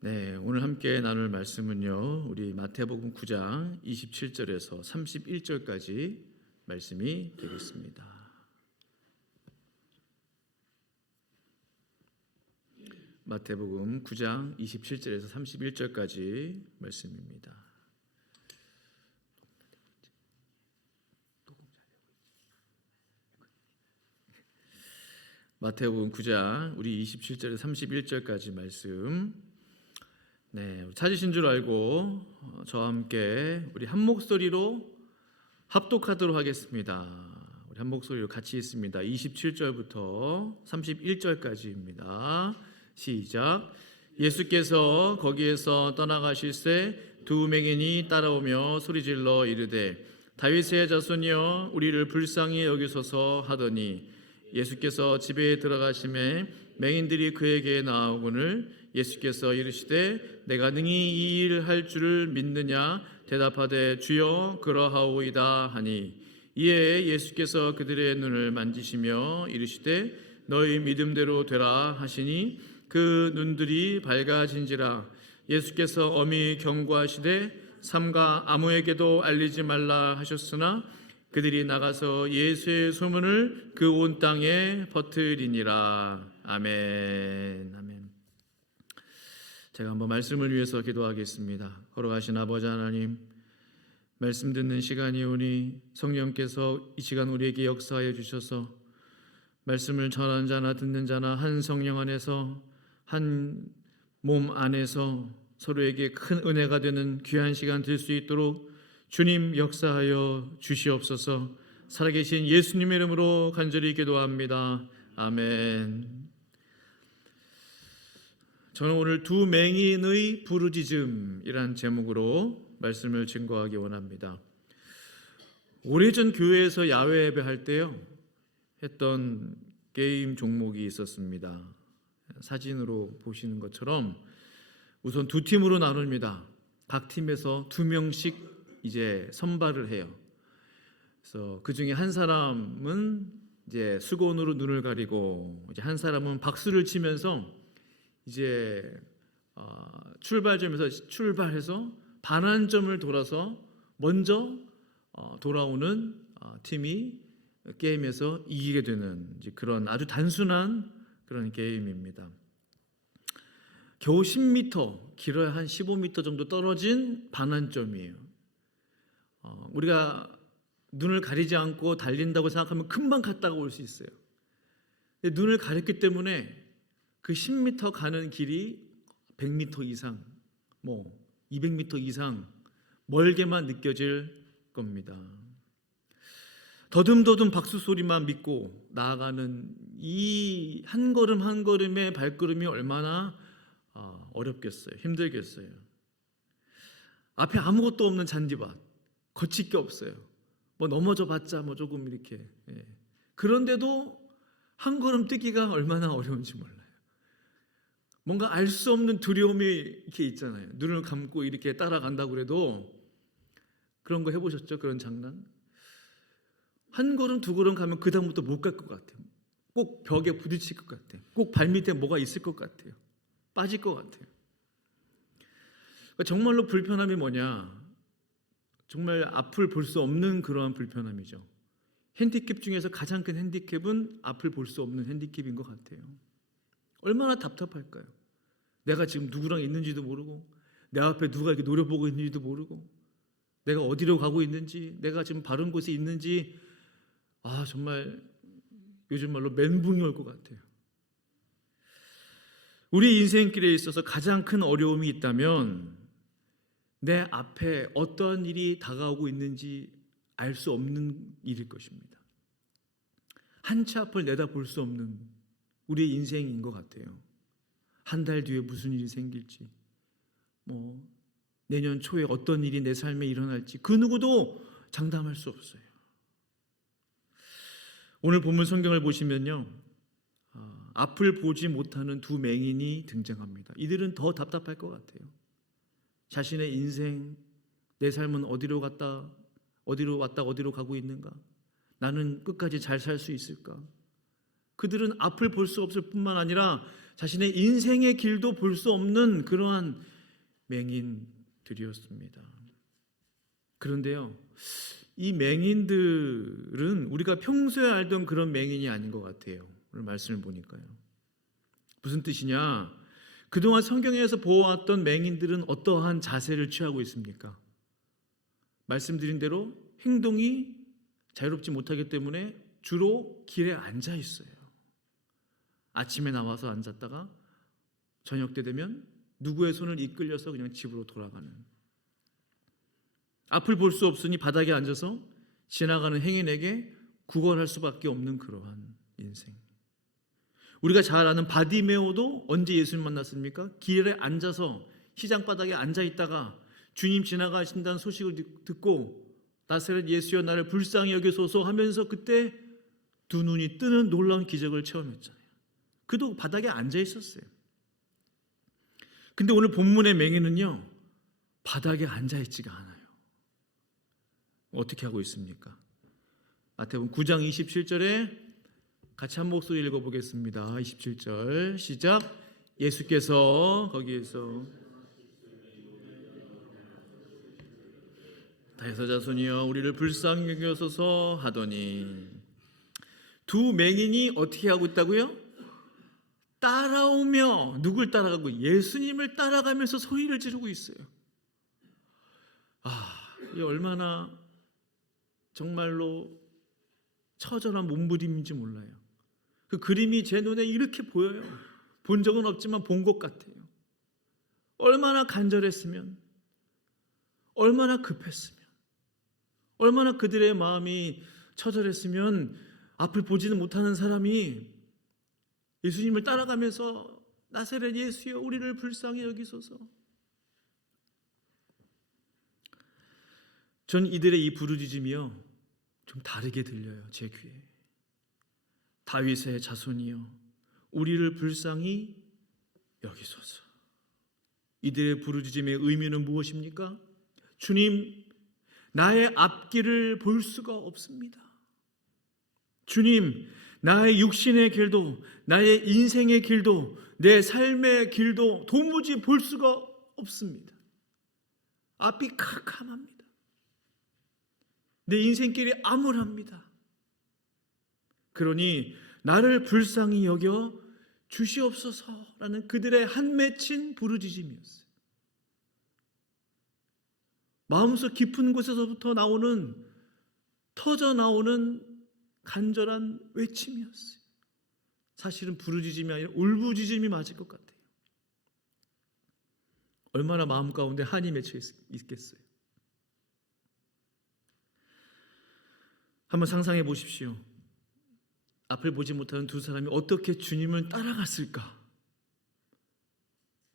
네, 오늘 함께 나눌 말씀은요. 우리 마태복음 9장 27절에서 31절까지 말씀이 되겠습니다. 마태복음 9장 27절에서 31절까지 말씀입니다. 마태복음 9장 우리 27절에서 31절까지 말씀. 네, 찾으신 줄 알고 저와 함께 우리 한 목소리로 합독하도록 하겠습니다. 우리 한 목소리로 같이 있습니다. 27절부터 31절까지입니다. 시작. 예수께서 거기에서 떠나가실새 두 맹인이 따라오며 소리질러 이르되 다윗의 자손이여 우리를 불쌍히 여기소서 하더니 예수께서 집에 들어가심에 맹인들이 그에게 나아오거늘 예수께서 이르시되 내가 능히 이 일을 할 줄을 믿느냐 대답하되 주여 그러하오이다 하니 이에 예수께서 그들의 눈을 만지시며 이르시되 너희 믿음대로 되라 하시니 그 눈들이 밝아진지라. 예수께서 엄히 경고하시되 삼가 아무에게도 알리지 말라 하셨으나 그들이 나가서 예수의 소문을 그 온 땅에 퍼뜨리니라. 아멘. 아멘. 제가 한번 말씀을 위해서 기도하겠습니다. 걸어가신 아버지 하나님, 말씀 듣는 시간이 오니 성령께서 이 시간 우리에게 역사하여 주셔서 말씀을 전하는 자나 듣는 자나 한 성령 안에서 한 몸 안에서 서로에게 큰 은혜가 되는 귀한 시간 될 수 있도록 주님 역사하여 주시옵소서. 살아계신 예수님의 이름으로 간절히 기도합니다. 아멘. 저는 오늘 두 맹인의 부르짖음이란 제목으로 말씀을 증거하기 원합니다. 오래전 교회에서 야외 예배할 때요 했던 게임 종목이 있었습니다. 사진으로 보시는 것처럼 우선 두 팀으로 나눕니다. 각 팀에서 두 명씩 이제 선발을 해요. 그래서 그 중에 한 사람은 이제 수건으로 눈을 가리고 이제 한 사람은 박수를 치면서 이제 출발점에서 출발해서 반환점을 돌아서 먼저 돌아오는 팀이 게임에서 이기게 되는 이제 그런 아주 단순한 그런 게임입니다. 겨우 10m, 길어야 한 15m 정도 떨어진 반환점이에요. 우리가 눈을 가리지 않고 달린다고 생각하면 금방 갔다가 올 수 있어요. 근데 눈을 가렸기 때문에 그 10m 가는 길이 100m 이상, 200m 이상 멀게만 느껴질 겁니다. 더듬더듬 박수 소리만 믿고 나아가는 이 한 걸음 한 걸음의 발걸음이 얼마나 어렵겠어요. 힘들겠어요. 앞에 아무것도 없는 잔디밭, 거칠 게 없어요. 넘어져 봤자 조금 이렇게. 그런데도 한 걸음 뛰기가 얼마나 어려운지 몰라요. 뭔가 알 수 없는 두려움이 이렇게 있잖아요. 눈을 감고 이렇게 따라간다고 그래도 그런 거 해보셨죠? 그런 장난? 한 걸음 두 걸음 가면 그 다음부터 못 갈 것 같아요. 꼭 벽에 부딪힐 것 같아요. 꼭 발밑에 뭐가 있을 것 같아요. 빠질 것 같아요. 정말로 불편함이 뭐냐? 정말 앞을 볼 수 없는 그러한 불편함이죠. 핸디캡 중에서 가장 큰 핸디캡은 앞을 볼 수 없는 핸디캡인 것 같아요. 얼마나 답답할까요? 내가 지금 누구랑 있는지도 모르고 내 앞에 누가 이렇게 노려보고 있는지도 모르고 내가 어디로 가고 있는지 내가 지금 바른 곳에 있는지 정말 요즘 말로 멘붕이 올 것 같아요. 우리 인생길에 있어서 가장 큰 어려움이 있다면 내 앞에 어떤 일이 다가오고 있는지 알 수 없는 일일 것입니다. 한 치 앞을 내다볼 수 없는 우리의 인생인 것 같아요. 한 달 뒤에 무슨 일이 생길지, 내년 초에 어떤 일이 내 삶에 일어날지 그 누구도 장담할 수 없어요. 오늘 본문 성경을 보시면요, 앞을 보지 못하는 두 맹인이 등장합니다. 이들은 더 답답할 것 같아요. 자신의 인생, 내 삶은 어디로 왔다 어디로 가고 있는가? 나는 끝까지 잘 살 수 있을까? 그들은 앞을 볼 수 없을 뿐만 아니라 자신의 인생의 길도 볼 수 없는 그러한 맹인들이었습니다. 그런데요, 이 맹인들은 우리가 평소에 알던 그런 맹인이 아닌 것 같아요. 오늘 말씀을 보니까요. 무슨 뜻이냐? 그동안 성경에서 보아왔던 맹인들은 어떠한 자세를 취하고 있습니까? 말씀드린 대로 행동이 자유롭지 못하기 때문에 주로 길에 앉아 있어요. 아침에 나와서 앉았다가 저녁 때 되면 누구의 손을 이끌려서 그냥 집으로 돌아가는, 앞을 볼 수 없으니 바닥에 앉아서 지나가는 행인에게 구걸할 수밖에 없는 그러한 인생. 우리가 잘 아는 바디메오도 언제 예수님 만났습니까? 길에 앉아서 시장 바닥에 앉아 있다가 주님 지나가신다는 소식을 듣고 나사렛 예수여 나를 불쌍히 여기소서 하면서 그때 두 눈이 뜨는 놀라운 기적을 체험했잖아요. 그도 바닥에 앉아 있었어요. 근데 오늘 본문의 맹인은요, 바닥에 앉아 있지가 않아요. 어떻게 하고 있습니까? 마태복음 9장 27절에 같이 한 목소리 읽어보겠습니다. 27절 시작. 예수께서 거기에서 다윗의 자손이여 우리를 불쌍히 여기소서 하더니 두 맹인이 어떻게 하고 있다고요? 따라오며, 누굴 따라가고? 예수님을 따라가면서 소리를 지르고 있어요. 이게 얼마나 정말로 처절한 몸부림인지 몰라요. 그 그림이 제 눈에 이렇게 보여요. 본 적은 없지만 본 것 같아요. 얼마나 간절했으면, 얼마나 급했으면, 얼마나 그들의 마음이 처절했으면 앞을 보지는 못하는 사람이 예수님을 따라가면서 나사렛 예수여 우리를 불쌍히 여기소서. 전 이들의 이 부르짖음이요 좀 다르게 들려요. 제 귀에. 다윗의 자손이여 우리를 불쌍히 여기소서. 이들의 부르짖음의 의미는 무엇입니까? 주님, 나의 앞길을 볼 수가 없습니다. 주님, 나의 육신의 길도, 나의 인생의 길도, 내 삶의 길도 도무지 볼 수가 없습니다. 앞이 캄캄합니다. 내 인생길이 암울합니다. 그러니 나를 불쌍히 여겨 주시옵소서라는 그들의 한 맺힌 부르짖음이었어요. 마음속 깊은 곳에서부터 나오는, 터져 나오는 간절한 외침이었어요. 사실은 부르짖음이 아니라 울부짖음이 맞을 것 같아요. 얼마나 마음 가운데 한이 맺혀 있겠어요. 한번 상상해 보십시오. 앞을 보지 못하는 두 사람이 어떻게 주님을 따라갔을까?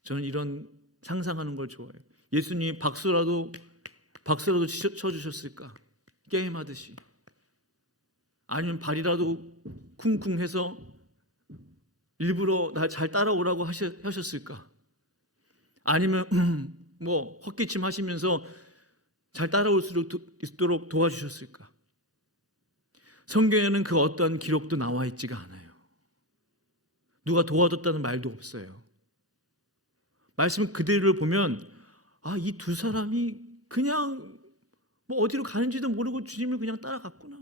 저는 이런 상상하는 걸 좋아해요. 예수님이 박수라도 쳐주셨을까? 게임하듯이. 아니면 발이라도 쿵쿵해서 일부러 나 잘 따라오라고 하셨을까? 아니면 뭐 헛기침 하시면서 잘 따라올 수 있도록 도와주셨을까? 성경에는 그 어떤 기록도 나와 있지가 않아요. 누가 도와줬다는 말도 없어요. 말씀 그대로를 보면 이 두 사람이 그냥 뭐 어디로 가는지도 모르고 주님을 그냥 따라갔구나.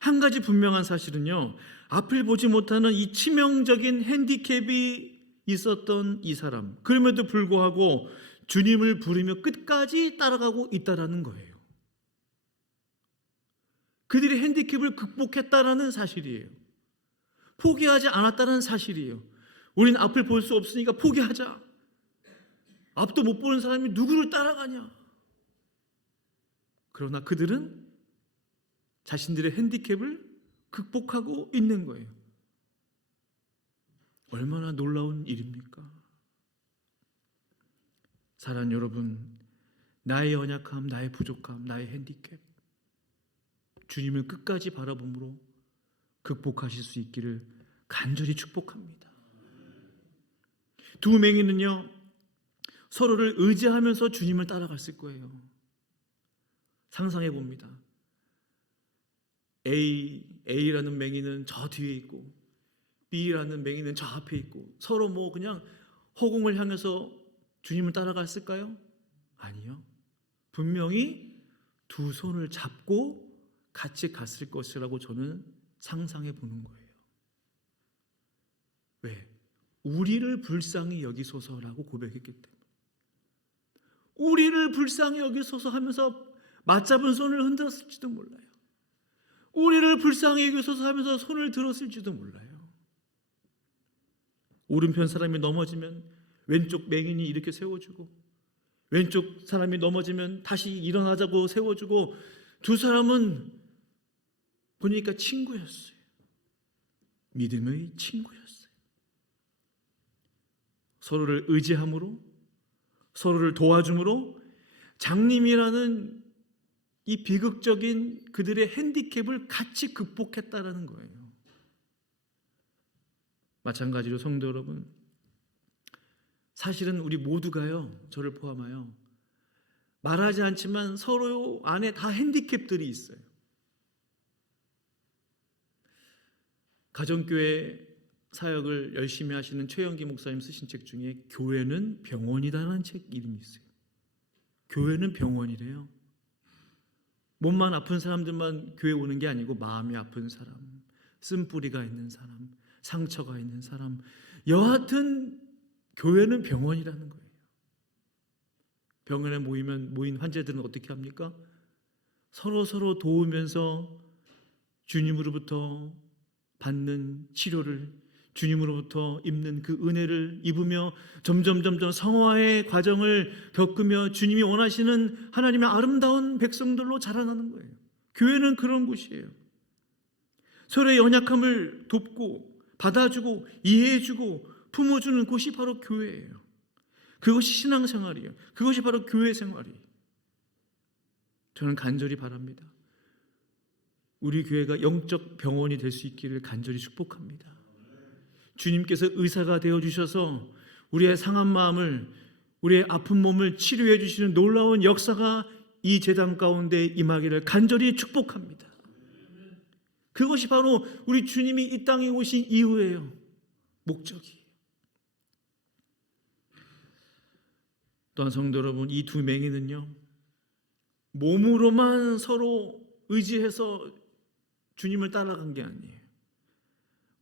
한 가지 분명한 사실은요, 앞을 보지 못하는 이 치명적인 핸디캡이 있었던 이 사람, 그럼에도 불구하고 주님을 부르며 끝까지 따라가고 있다라는 거예요. 그들이 핸디캡을 극복했다라는 사실이에요. 포기하지 않았다는 사실이에요. 우린 앞을 볼 수 없으니까 포기하자. 앞도 못 보는 사람이 누구를 따라가냐. 그러나 그들은 자신들의 핸디캡을 극복하고 있는 거예요. 얼마나 놀라운 일입니까? 사랑하는 여러분, 나의 연약함, 나의 부족함, 나의 핸디캡, 주님을 끝까지 바라봄으로 극복하실 수 있기를 간절히 축복합니다. 두 맹인은요, 서로를 의지하면서 주님을 따라갔을 거예요. 상상해 봅니다. A라는 맹인은 저 뒤에 있고 B라는 맹인은 저 앞에 있고 서로 뭐 그냥 허공을 향해서 주님을 따라갔을까요? 아니요. 분명히 두 손을 잡고 같이 갔을 것이라고 저는 상상해 보는 거예요. 왜? 우리를 불쌍히 여기소서라고 고백했기 때문에. 우리를 불쌍히 여기소서 하면서 맞잡은 손을 흔들었을지도 몰라요. 우리를 불쌍히 여기소서 하면서 손을 들었을지도 몰라요. 오른편 사람이 넘어지면 왼쪽 맹인이 이렇게 세워주고, 왼쪽 사람이 넘어지면 다시 일어나자고 세워주고, 두 사람은 보니까 친구였어요. 믿음의 친구였어요. 서로를 의지함으로, 서로를 도와줌으로 장님이라는 이 비극적인 그들의 핸디캡을 같이 극복했다라는 거예요. 마찬가지로 성도 여러분, 사실은 우리 모두가요, 저를 포함하여 말하지 않지만 서로 안에 다 핸디캡들이 있어요. 가정교회 사역을 열심히 하시는 최영기 목사님 쓰신 책 중에 교회는 병원이라는 책 이름이 있어요. 교회는 병원이래요. 몸만 아픈 사람들만 교회 오는 게 아니고 마음이 아픈 사람, 쓴뿌리가 있는 사람, 상처가 있는 사람, 여하튼 교회는 병원이라는 거예요. 병원에 모인 환자들은 어떻게 합니까? 서로 도우면서 주님으로부터 받는 치료를, 주님으로부터 입는 그 은혜를 입으며 점점 성화의 과정을 겪으며 주님이 원하시는 하나님의 아름다운 백성들로 자라나는 거예요. 교회는 그런 곳이에요. 서로의 연약함을 돕고 받아주고 이해해주고 품어주는 곳이 바로 교회예요. 그것이 신앙생활이에요. 그것이 바로 교회 생활이에요. 저는 간절히 바랍니다. 우리 교회가 영적 병원이 될 수 있기를 간절히 축복합니다. 주님께서 의사가 되어주셔서 우리의 상한 마음을, 우리의 아픈 몸을 치료해 주시는 놀라운 역사가 이 제단 가운데 임하기를 간절히 축복합니다. 그것이 바로 우리 주님이 이 땅에 오신 이유예요. 목적이. 또한 성도 여러분, 이 두 맹인은요, 몸으로만 서로 의지해서 주님을 따라간 게 아니에요.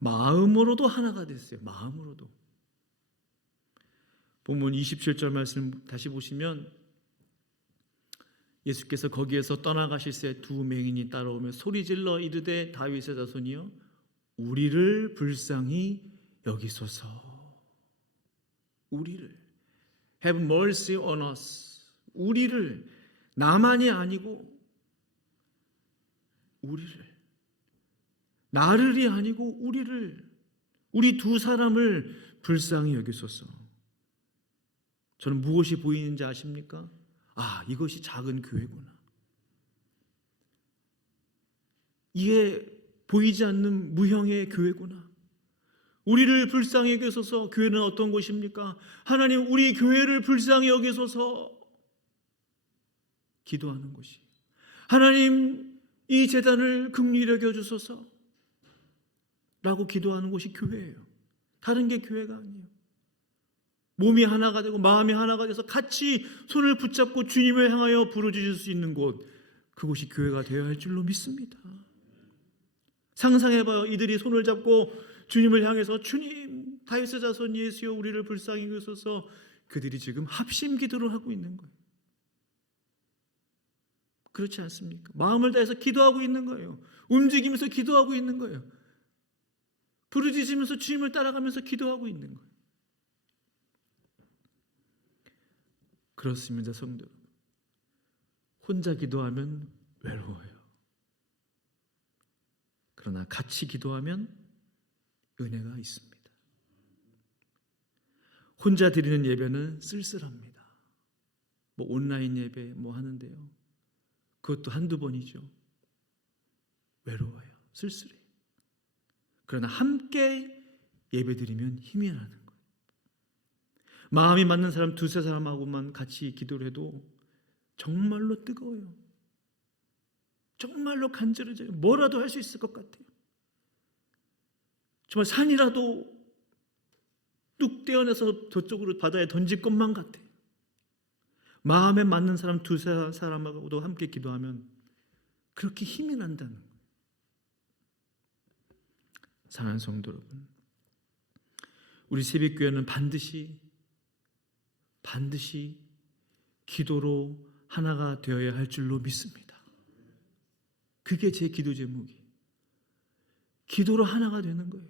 마음으로도 하나가 됐어요. 마음으로도. 본문 27절 말씀 다시 보시면 예수께서 거기에서 떠나가실 새 두 맹인이 따라오며 소리질러 이르되 다윗의 자손이여 우리를 불쌍히 여기소서. 우리를 have mercy on us. 우리를, 나만이 아니고 우리를, 나를이 아니고 우리를, 우리 두 사람을 불쌍히 여기소서. 저는 무엇이 보이는지 아십니까? 아, 이것이 작은 교회구나. 이게 보이지 않는 무형의 교회구나. 우리를 불쌍히 여기소서. 교회는 어떤 곳입니까? 하나님, 우리 교회를 불쌍히 여기소서 기도하는 곳이. 하나님, 이 제단을 긍휼히 여겨주소서 라고 기도하는 곳이 교회예요. 다른 게 교회가 아니에요. 몸이 하나가 되고 마음이 하나가 돼서 같이 손을 붙잡고 주님을 향하여 부르짖을 수 있는 곳, 그곳이 교회가 되어야 할 줄로 믿습니다. 상상해봐요. 이들이 손을 잡고 주님을 향해서 주님, 다윗의 자손 예수여 우리를 불쌍히 여기소서. 그들이 지금 합심 기도를 하고 있는 거예요. 그렇지 않습니까? 마음을 다해서 기도하고 있는 거예요. 움직이면서 기도하고 있는 거예요. 부르짖으면서 주님을 따라가면서 기도하고 있는 거예요. 그렇습니다, 성도. 혼자 기도하면 외로워요. 그러나 같이 기도하면 은혜가 있습니다. 혼자 드리는 예배는 쓸쓸합니다. 뭐 온라인 예배 뭐 하는데요, 그것도 한두 번이죠. 외로워요. 쓸쓸해요. 그러나 함께 예배드리면 힘이 나는 거예요. 마음이 맞는 사람 두세 사람하고만 같이 기도를 해도 정말로 뜨거워요. 정말로 간절해져요. 뭐라도 할 수 있을 것 같아요. 정말 산이라도 뚝 떼어내서 저쪽으로 바다에 던질 것만 같아요. 마음에 맞는 사람 두세 사람하고도 함께 기도하면 그렇게 힘이 난다는 거예요. 사랑하는 성도 여러분, 우리 새벽교회는 반드시 기도로 하나가 되어야 할 줄로 믿습니다. 그게 제 기도 제목이에요. 기도로 하나가 되는 거예요.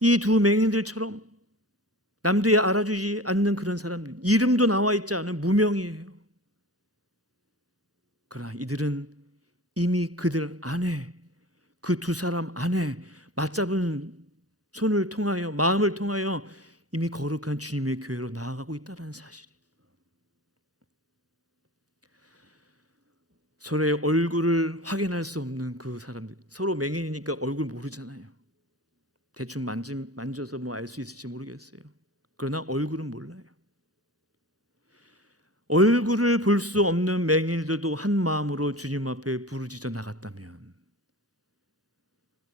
이 두 맹인들처럼 남들이 알아주지 않는 그런 사람들, 이름도 나와 있지 않은 무명이에요. 그러나 이들은 이미 그들 안에, 그 두 사람 안에 맞잡은 손을 통하여, 마음을 통하여 이미 거룩한 주님의 교회로 나아가고 있다는 사실이에요. 서로의 얼굴을 확인할 수 없는 그 사람들, 서로 맹인이니까 얼굴 모르잖아요. 대충 만져서 뭐 알 수 있을지 모르겠어요. 그러나 얼굴은 몰라요. 얼굴을 볼 수 없는 맹인들도 한 마음으로 주님 앞에 부르짖어 나갔다면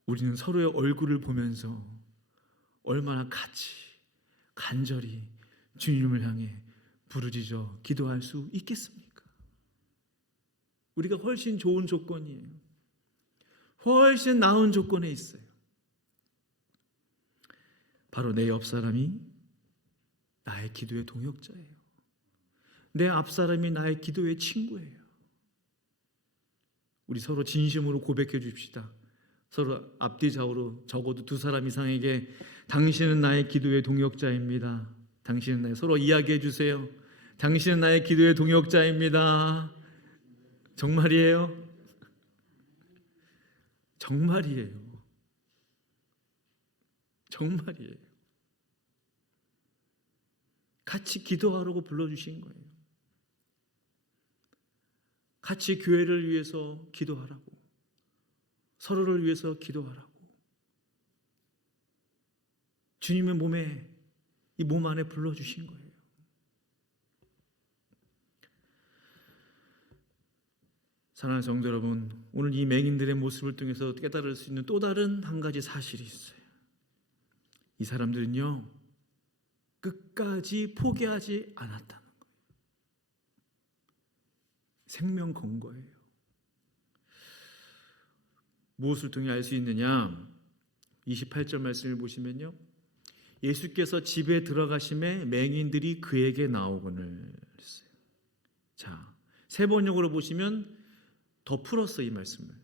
우리는 서로의 얼굴을 보면서 얼마나 같이 간절히 주님을 향해 부르짖어 기도할 수 있겠습니까? 우리가 훨씬 좋은 조건이에요. 훨씬 나은 조건에 있어요. 바로 내 옆 사람이 나의 기도의 동역자예요. 내 앞 사람이 나의 기도의 친구예요. 우리 서로 진심으로 고백해 줍시다. 서로 앞뒤 좌우로 적어도 두 사람 이상에게 당신은 나의 기도의 동역자입니다. 당신은 나의, 서로 이야기해 주세요. 당신은 나의 기도의 동역자입니다. 정말이에요? 정말이에요. 정말이에요. 같이 기도하라고 불러주신 거예요. 같이 교회를 위해서 기도하라고, 서로를 위해서 기도하라고. 주님의 몸에, 이 몸 안에 불러주신 거예요. 사랑하는 성도 여러분, 오늘 이 맹인들의 모습을 통해서 깨달을 수 있는 또 다른 한 가지 사실이 있어요. 이 사람들은요, 끝까지 포기하지 않았다는 거예요. 생명 건 거예요. 무엇을 통해 알 수 있느냐? 28절 말씀을 보시면요, 예수께서 집에 들어가심에 맹인들이 그에게 나오거늘 했어요. 자, 세 번역으로 보시면 더 풀었어, 이 말씀을.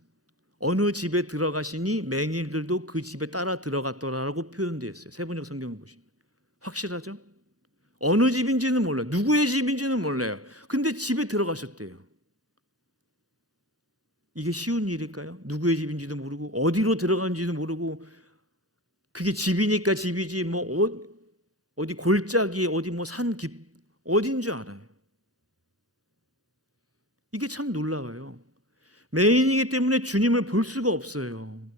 어느 집에 들어가시니 맹인들도 그 집에 따라 들어갔더라라고 표현되어 있어요. 세 번역 성경을 보시면 확실하죠? 어느 집인지는 몰라요. 누구의 집인지는 몰라요. 근데 집에 들어가셨대요. 이게 쉬운 일일까요? 누구의 집인지도 모르고 어디로 들어간지도 모르고, 그게 집이니까 집이지 뭐 어디 골짜기 어디 뭐 산 깊 어딘 줄 알아요. 이게 참 놀라워요. 맹인이기 때문에 주님을 볼 수가 없어요.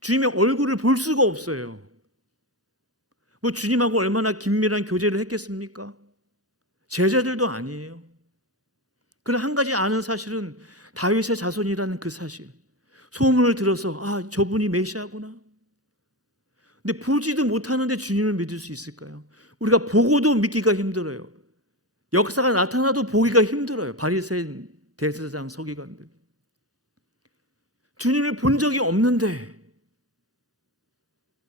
주님의 얼굴을 볼 수가 없어요. 뭐 주님하고 얼마나 긴밀한 교제를 했겠습니까? 제자들도 아니에요. 그러나 한 가지 아는 사실은 다윗의 자손이라는 그 사실. 소문을 들어서 아, 저분이 메시아구나. 근데 보지도 못하는데 주님을 믿을 수 있을까요? 우리가 보고도 믿기가 힘들어요. 역사가 나타나도 보기가 힘들어요. 바리새인, 대제사장, 서기관들. 주님을 본 적이 없는데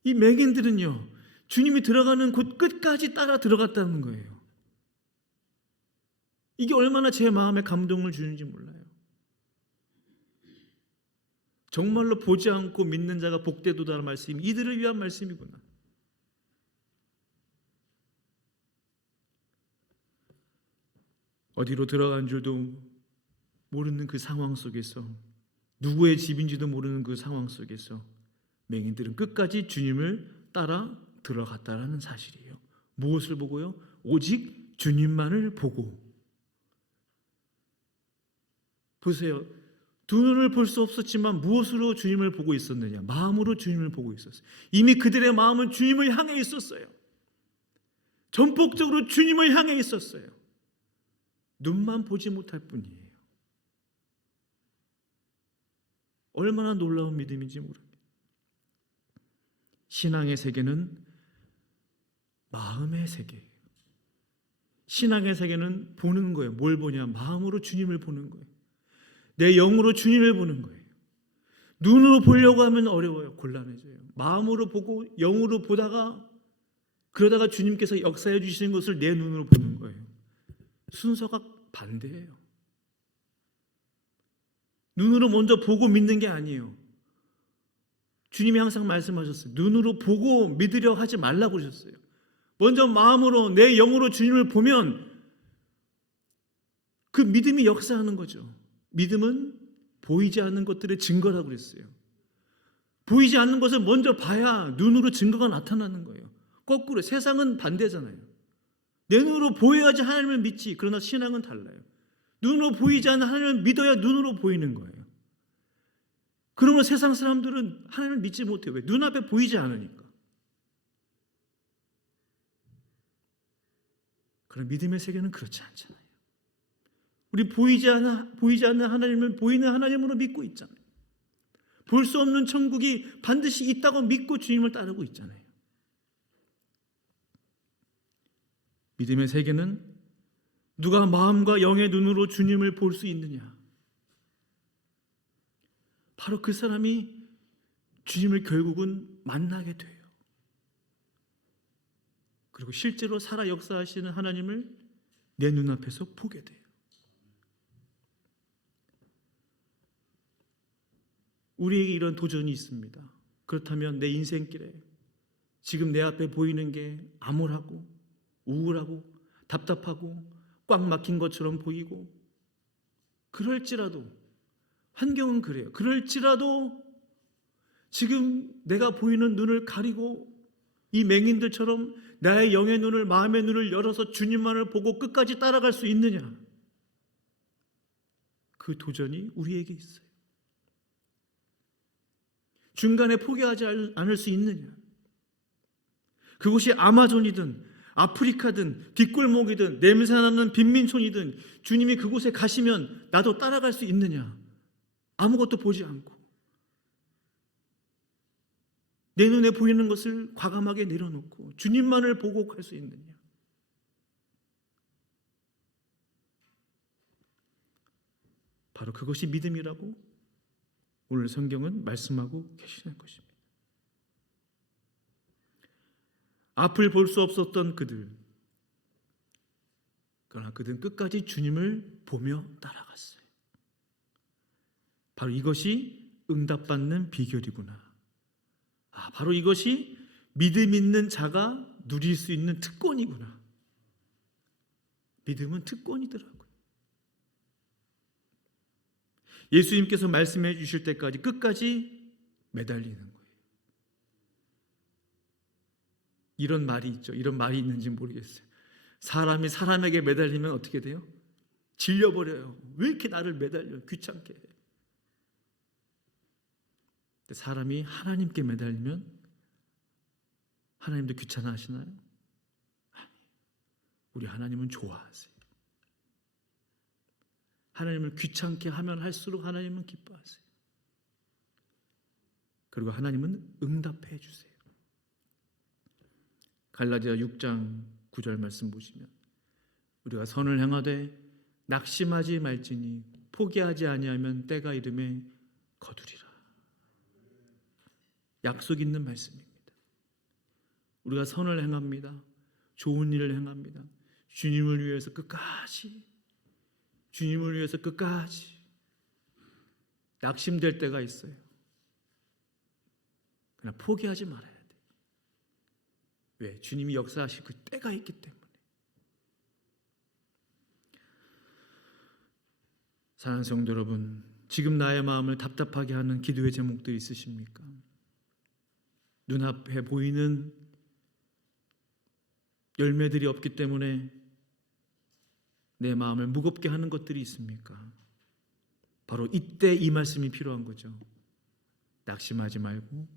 이 맹인들은요, 주님이 들어가는 곳 끝까지 따라 들어갔다는 거예요. 이게 얼마나 제 마음에 감동을 주는지 몰라요. 정말로 보지 않고 믿는 자가 복되도다라는 말씀이 이들을 위한 말씀이구나. 어디로 들어간 줄도 모르는 그 상황 속에서, 누구의 집인지도 모르는 그 상황 속에서 맹인들은 끝까지 주님을 따라 들어갔다라는 사실이에요. 무엇을 보고요? 오직 주님만을 보고. 보세요. 두 눈을 볼 수 없었지만 무엇으로 주님을 보고 있었느냐? 마음으로 주님을 보고 있었어요. 이미 그들의 마음은 주님을 향해 있었어요. 전폭적으로 주님을 향해 있었어요. 눈만 보지 못할 뿐이에요. 얼마나 놀라운 믿음인지 모릅니다. 신앙의 세계는 마음의 세계예요. 신앙의 세계는 보는 거예요. 뭘 보냐? 마음으로 주님을 보는 거예요. 내 영으로 주님을 보는 거예요. 눈으로 보려고 하면 어려워요. 곤란해져요. 마음으로 보고 영으로 보다가 그러다가 주님께서 역사해 주시는 것을 내 눈으로 보는 거예요. 순서가 반대예요. 눈으로 먼저 보고 믿는 게 아니에요. 주님이 항상 말씀하셨어요. 눈으로 보고 믿으려 하지 말라고 그러셨어요. 먼저 마음으로 내 영으로 주님을 보면 그 믿음이 역사하는 거죠. 믿음은 보이지 않는 것들의 증거라고 그랬어요. 보이지 않는 것을 먼저 봐야 눈으로 증거가 나타나는 거예요. 거꾸로 세상은 반대잖아요. 내 눈으로 보여야지 하나님을 믿지. 그러나 신앙은 달라요. 눈으로 보이지 않는 하나님을 믿어야 눈으로 보이는 거예요. 그러면 세상 사람들은 하나님을 믿지 못해요. 왜? 눈앞에 보이지 않으니까. 그럼 믿음의 세계는 그렇지 않잖아요. 우리 보이지 않는 하나님을 보이는 하나님으로 믿고 있잖아요. 볼 수 없는 천국이 반드시 있다고 믿고 주님을 따르고 있잖아요. 믿음의 세계는 누가 마음과 영의 눈으로 주님을 볼 수 있느냐? 바로 그 사람이 주님을 결국은 만나게 돼요. 그리고 실제로 살아 역사하시는 하나님을 내 눈앞에서 보게 돼요. 우리에게 이런 도전이 있습니다. 그렇다면 내 인생길에 지금 내 앞에 보이는 게 암울하고 우울하고 답답하고 꽉 막힌 것처럼 보이고, 그럴지라도 환경은 그래요. 그럴지라도 지금 내가 보이는 눈을 가리고 이 맹인들처럼 나의 영의 눈을, 마음의 눈을 열어서 주님만을 보고 끝까지 따라갈 수 있느냐? 그 도전이 우리에게 있어요. 중간에 포기하지 않을 수 있느냐? 그곳이 아마존이든 아프리카든 뒷골목이든 냄새나는 빈민촌이든 주님이 그곳에 가시면 나도 따라갈 수 있느냐? 아무것도 보지 않고 내 눈에 보이는 것을 과감하게 내려놓고 주님만을 보고 갈 수 있느냐? 바로 그것이 믿음이라고 오늘 성경은 말씀하고 계시는 것입니다. 앞을 볼 수 없었던 그들, 그러나 그들은 끝까지 주님을 보며 따라갔어요. 바로 이것이 응답받는 비결이구나. 바로 이것이 믿음 있는 자가 누릴 수 있는 특권이구나. 믿음은 특권이더라고요. 예수님께서 말씀해 주실 때까지 끝까지 매달리는 거예요. 이런 말이 있죠. 이런 말이 있는지 모르겠어요. 사람이 사람에게 매달리면 어떻게 돼요? 질려버려요. 왜 이렇게 나를 매달려? 귀찮게 해. 근데 사람이 하나님께 매달리면 하나님도 귀찮아 하시나요? 아니, 우리 하나님은 좋아하세요. 하나님을 귀찮게 하면 할수록 하나님은 기뻐하세요. 그리고 하나님은 응답해 주세요. 갈라디아 6장 9절 말씀 보시면 우리가 선을 행하되 낙심하지 말지니 포기하지 아니하면 때가 이름에 거두리라. 약속 있는 말씀입니다. 우리가 선을 행합니다. 좋은 일을 행합니다. 주님을 위해서 끝까지, 주님을 위해서 끝까지 낙심될 때가 있어요. 그러나 포기하지 말아야 돼요. 왜? 주님이 역사하실 그 때가 있기 때문에. 사랑하는 성도 여러분, 지금 나의 마음을 답답하게 하는 기도의 제목들이 있으십니까? 눈앞에 보이는 열매들이 없기 때문에 내 마음을 무겁게 하는 것들이 있습니까? 바로 이때 이 말씀이 필요한 거죠. 낙심하지 말고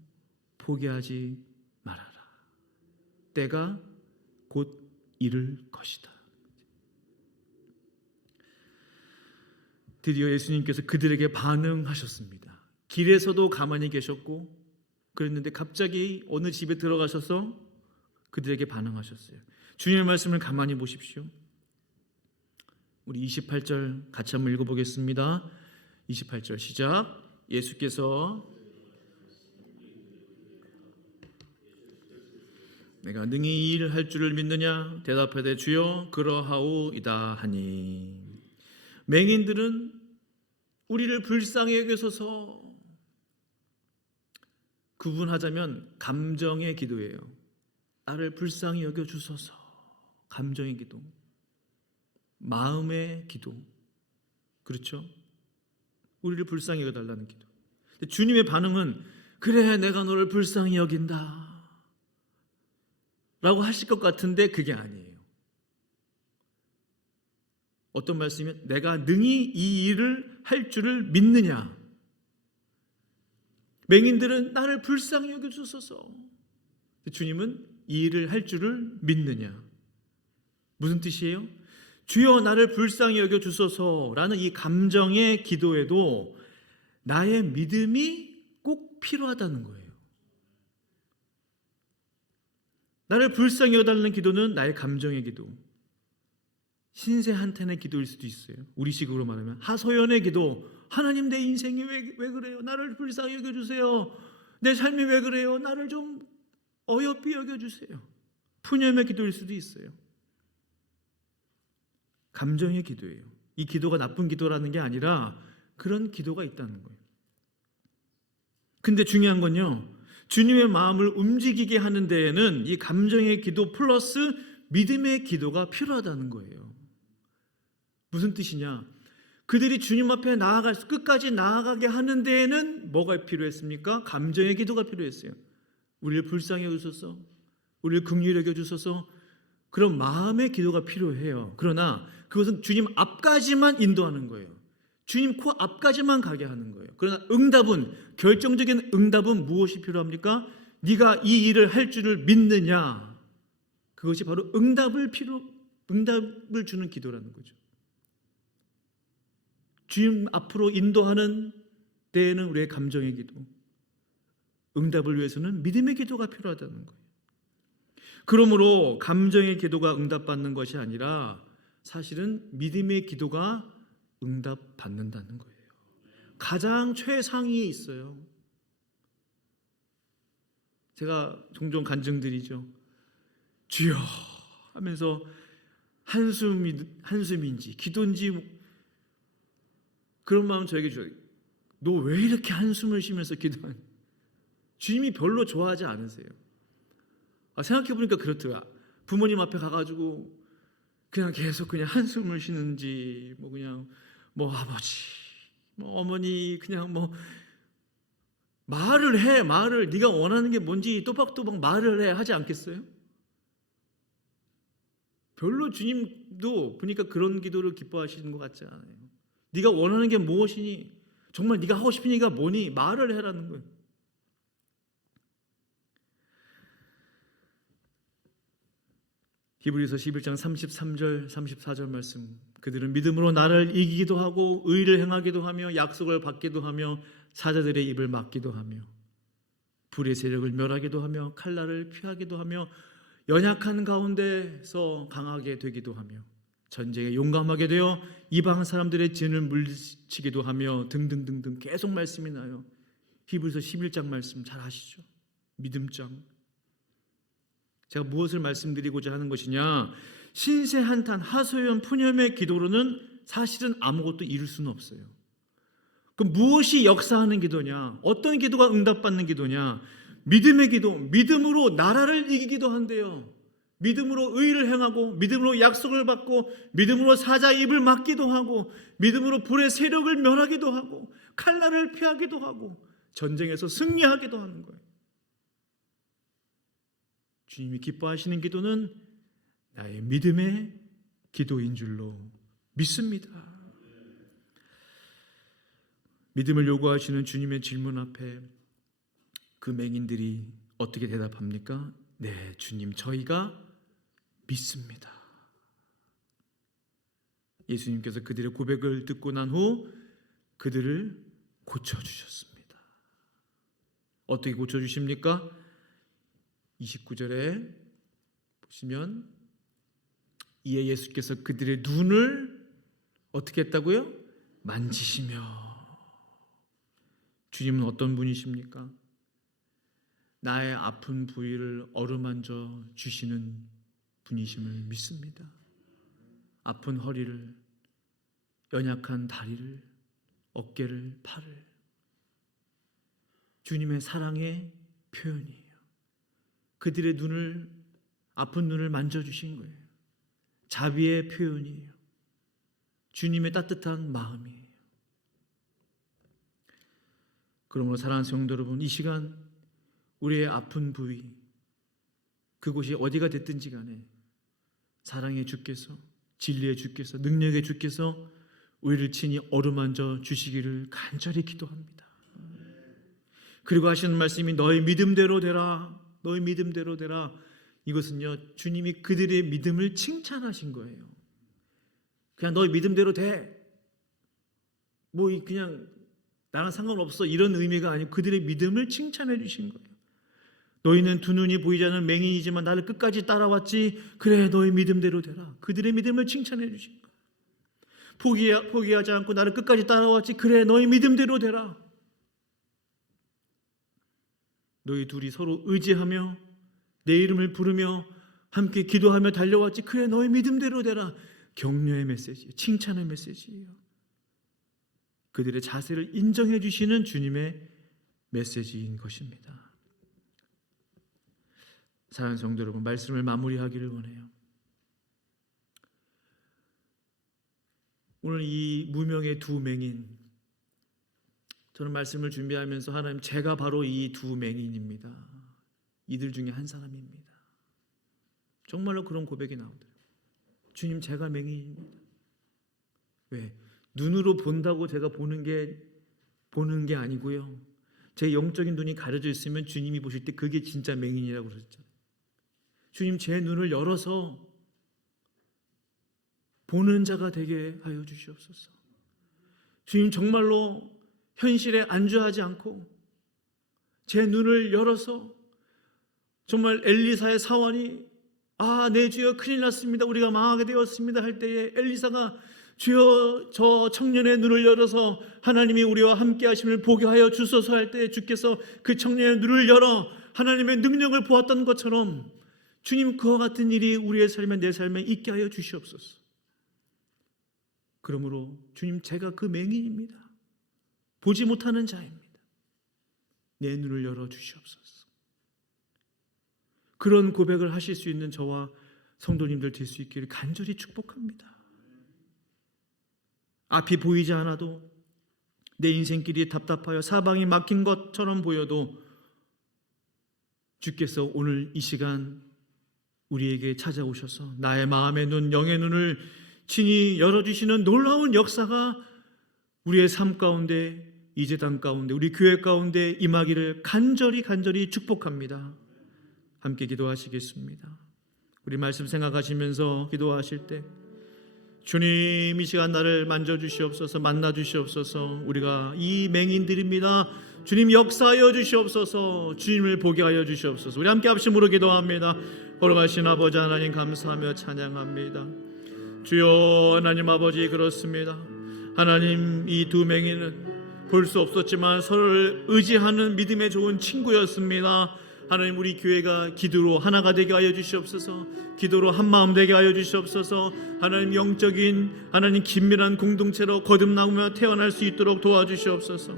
포기하지 말아라. 때가 곧 이를 것이다. 드디어 예수님께서 그들에게 반응하셨습니다. 길에서도 가만히 계셨고 그랬는데 갑자기 어느 집에 들어가셔서 그들에게 반응하셨어요. 주님의 말씀을 가만히 보십시오. 우리 28절 같이 한번 읽어보겠습니다. 28절 시작. 예수께서 내가 능히 이 일을 할 줄을 믿느냐? 대답하되 주여 그러하오이다 하니. 맹인들은 우리를 불쌍히 여기소서, 구분하자면 감정의 기도예요. 나를 불쌍히 여겨주소서. 감정의 기도, 마음의 기도, 그렇죠? 우리를 불쌍히 여겨달라는 기도. 근데 주님의 반응은 그래 내가 너를 불쌍히 여긴다 라고 하실 것 같은데 그게 아니에요. 어떤 말씀이면 내가 능히 이 일을 할 줄을 믿느냐? 맹인들은 나를 불쌍히 여겨주소서. 주님은 이 일을 할 줄을 믿느냐? 무슨 뜻이에요? 주여 나를 불쌍히 여겨주소서라는 이 감정의 기도에도 나의 믿음이 꼭 필요하다는 거예요. 나를 불쌍히 여겨달라는 기도는 나의 감정의 기도, 신세한탄의 기도일 수도 있어요. 우리식으로 말하면 하소연의 기도. 하나님 내 인생이 왜 그래요? 나를 불쌍히 여겨주세요. 내 삶이 왜 그래요? 나를 좀 어여삐 여겨주세요. 푸념의 기도일 수도 있어요. 감정의 기도예요. 이 기도가 나쁜 기도라는 게 아니라 그런 기도가 있다는 거예요. 근데 중요한 건요, 주님의 마음을 움직이게 하는 데에는 이 감정의 기도 플러스 믿음의 기도가 필요하다는 거예요. 무슨 뜻이냐? 그들이 주님 앞에 끝까지 나아가게 하는 데에는 뭐가 필요했습니까? 감정의 기도가 필요했어요. 우리를 불쌍히 여기소서, 우리를 긍휼히 여겨주소서, 그런 마음의 기도가 필요해요. 그러나 그것은 주님 앞까지만 인도하는 거예요. 주님 코 앞까지만 가게 하는 거예요. 그러나 결정적인 응답은 무엇이 필요합니까? 네가 이 일을 할 줄을 믿느냐? 그것이 바로 응답을 주는 기도라는 거죠. 주님 앞으로 인도하는 때에는 우리의 감정의 기도, 응답을 위해서는 믿음의 기도가 필요하다는 거예요. 그러므로 감정의 기도가 응답받는 것이 아니라 사실은 믿음의 기도가 응답받는다는 거예요. 가장 최상위에 있어요. 제가 종종 간증드리죠. 주여 하면서 한숨인지 기도인지 그런 마음 저에게 줘요. 너 왜 이렇게 한숨을 쉬면서 기도하니? 주님이 별로 좋아하지 않으세요. 생각해보니까 그렇더라. 부모님 앞에 가가지고 그냥 계속 그냥 한숨을 쉬는지 그냥 아버지 어머니 그냥 말을 네가 원하는 게 뭔지 또박또박 말을 해 하지 않겠어요? 별로 주님도 보니까 그런 기도를 기뻐하시는 것 같지 않아요. 네가 원하는 게 무엇이니? 정말 네가 하고 싶은 얘기가 뭐니? 말을 해라는 거예요. 히브리서 11장 33절 34절 말씀, 그들은 믿음으로 나를 이기기도 하고 의를 행하기도 하며 약속을 받기도 하며 사자들의 입을 막기도 하며 불의 세력을 멸하기도 하며 칼날을 피하기도 하며 연약한 가운데서 강하게 되기도 하며 전쟁에 용감하게 되어 이방 사람들의 진을 물리치기도 하며 등등등등 계속 말씀이 나요. 히브리서 11장 말씀 잘 아시죠? 믿음장. 제가 무엇을 말씀드리고자 하는 것이냐, 신세한탄 하소연 푸념의 기도로는 사실은 아무것도 이룰 수는 없어요. 그럼 무엇이 역사하는 기도냐? 어떤 기도가 응답받는 기도냐? 믿음의 기도, 믿음으로 나라를 이기기도 한대요. 믿음으로 의를 행하고 믿음으로 약속을 받고 믿음으로 사자의 입을 막기도 하고 믿음으로 불의 세력을 멸하기도 하고 칼날을 피하기도 하고 전쟁에서 승리하기도 하는 거예요. 주님이 기뻐하시는 기도는 나의 믿음의 기도인 줄로 믿습니다. 믿음을 요구하시는 주님의 질문 앞에 그 맹인들이 어떻게 대답합니까? 네, 주님, 저희가 믿습니다. 예수님께서 그들의 고백을 듣고 난 후 그들을 고쳐주셨습니다. 어떻게 고쳐주십니까? 29절에 보시면 이에 예수께서 그들의 눈을 어떻게 했다고요? 만지시며. 주님은 어떤 분이십니까? 나의 아픈 부위를 어루만져 주시는 분이심을 믿습니다. 아픈 허리를, 연약한 다리를, 어깨를, 팔을, 주님의 사랑의 표현이에요. 그들의 눈을, 아픈 눈을 만져주신 거예요. 자비의 표현이에요. 주님의 따뜻한 마음이에요. 그러므로 사랑하는 성도 여러분, 이 시간 우리의 아픈 부위, 그곳이 어디가 됐든지 간에 사랑의 주께서, 진리의 주께서, 능력의 주께서 우리를 친히 어루만져 주시기를 간절히 기도합니다. 그리고 하시는 말씀이 너의 믿음대로 되라, 너의 믿음대로 되라. 이것은요, 주님이 그들의 믿음을 칭찬하신 거예요. 그냥 너의 믿음대로 돼, 뭐 그냥 나랑 상관없어, 이런 의미가 아니고 그들의 믿음을 칭찬해 주신 거예요. 너희는 두 눈이 보이지 않는 맹인이지만 나를 끝까지 따라왔지. 그래, 너의 믿음대로 되라. 그들의 믿음을 칭찬해 주신 거예요. 포기하지 않고 나를 끝까지 따라왔지. 그래, 너의 믿음대로 되라. 너희 둘이 서로 의지하며 내 이름을 부르며 함께 기도하며 달려왔지. 그래, 너의 믿음대로 되라. 격려의 메시지, 칭찬의 메시지예요. 그들의 자세를 인정해 주시는 주님의 메시지인 것입니다. 사랑하는 성도 여러분, 말씀을 마무리하기를 원해요. 오늘 이 무명의 두 맹인, 저는 말씀을 준비하면서 하나님, 제가 바로 이 두 맹인입니다. 이들 중에 한 사람입니다. 정말로 그런 고백이 나오더라고요. 주님, 제가 맹인입니다. 왜? 눈으로 본다고 제가 보는 게 아니고요. 제 영적인 눈이 가려져 있으면 주님이 보실 때 그게 진짜 맹인이라고 그러셨죠. 주님, 제 눈을 열어서 보는 자가 되게 하여 주시옵소서. 주님, 정말로 현실에 안주하지 않고 제 눈을 열어서 정말 엘리사의 사환이 내 주여 큰일 났습니다, 우리가 망하게 되었습니다 할 때에 엘리사가 주여 저 청년의 눈을 열어서 하나님이 우리와 함께 하심을 보게 하여 주소서 할 때 주께서 그 청년의 눈을 열어 하나님의 능력을 보았던 것처럼 주님, 그와 같은 일이 우리의 삶에, 내 삶에 있게 하여 주시옵소서. 그러므로 주님, 제가 그 맹인입니다. 보지 못하는 자입니다. 내 눈을 열어 주시옵소서. 그런 고백을 하실 수 있는 저와 성도님들 될 수 있기를 간절히 축복합니다. 앞이 보이지 않아도 내 인생길이 답답하여 사방이 막힌 것처럼 보여도 주께서 오늘 이 시간 우리에게 찾아오셔서 나의 마음의 눈, 영의 눈을 친히 열어주시는 놀라운 역사가 우리의 삶 가운데, 이 제단 가운데, 우리 교회 가운데 임하기를 간절히 축복합니다. 함께 기도하시겠습니다. 우리 말씀 생각하시면서 기도하실 때 주님, 이 시간 나를 만져주시옵소서, 만나주시옵소서. 우리가 이 맹인들입니다. 주님, 역사하여 주시옵소서. 주님을 보게 하여 주시옵소서. 우리 함께 합심으로 기도합니다. 걸어가신 아버지 하나님, 감사하며 찬양합니다. 주여, 하나님 아버지, 그렇습니다. 하나님, 이 두 맹인은 볼 수 없었지만 서로를 의지하는 믿음의 좋은 친구였습니다. 하나님, 우리 교회가 기도로 하나가 되게 하여 주시옵소서. 기도로 한마음 되게 하여 주시옵소서. 하나님, 영적인 하나님 긴밀한 공동체로 거듭나며 태어날 수 있도록 도와주시옵소서.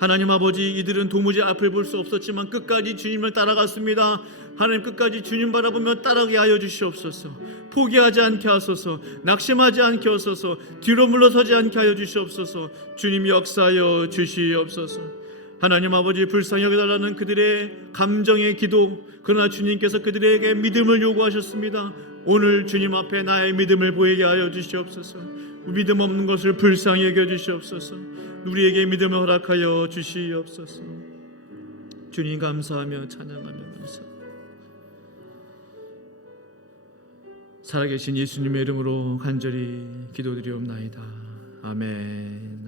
하나님 아버지, 이들은 도무지 앞을 볼 수 없었지만 끝까지 주님을 따라갔습니다. 하나님, 끝까지 주님 바라보며 따라가게 하여 주시옵소서. 포기하지 않게 하소서. 낙심하지 않게 하소서. 뒤로 물러서지 않게 하여 주시옵소서. 주님, 역사하여 주시옵소서. 하나님 아버지, 불쌍히 여겨달라는 그들의 감정의 기도, 그러나 주님께서 그들에게 믿음을 요구하셨습니다. 오늘 주님 앞에 나의 믿음을 보이게 하여 주시옵소서. 믿음 없는 것을 불쌍히 여겨주시옵소서. 우리에게 믿음을 허락하여 주시옵소서. 주님, 감사하며 찬양하며 감사합니다. 살아계신 예수님의 이름으로 간절히 기도드리옵나이다. 아멘.